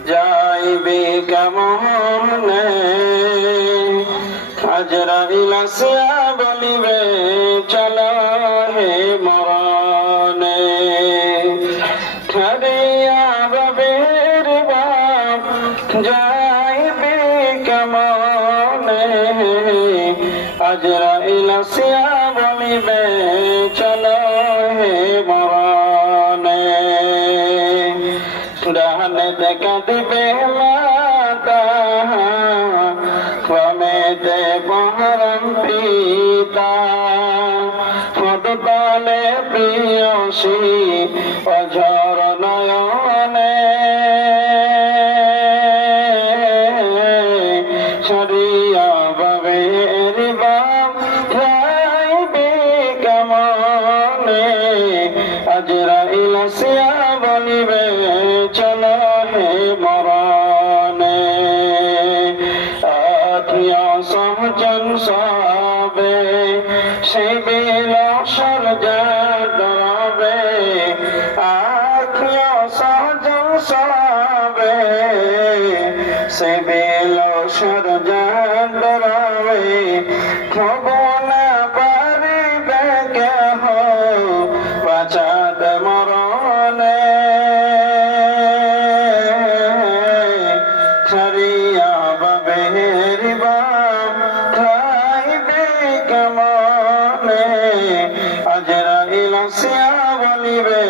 যাইবে কেমনে আজরাইল আসিয়া বলিবে চলো হে মরণে ঠারিয়া বাবের বাপ যাইবে কেমনে আজরাইল আসিয়া বলিবে চলো হে মরণে ডানে দেখা দিবে মাতা ক্রমেতে পহরম পিতা ফটতলে প্রিয়সী অঝর নয়নে ছড়িয়া বাবের বাপ যাইবে কেমনে আজরাইল আসিয়া বলিবে চলো হে মরণে আত্মীয় সহজন সবে সেই বিলাসর যাবে আত্মীয় সহজন সবে সেই বিলাসর যাবে খবর পারিবে কেহ বাঁচাতে মরণে ছাড়িয়া বাবের বাপ খাইবে কেমনে আজরাইল আসিয়া বলিবে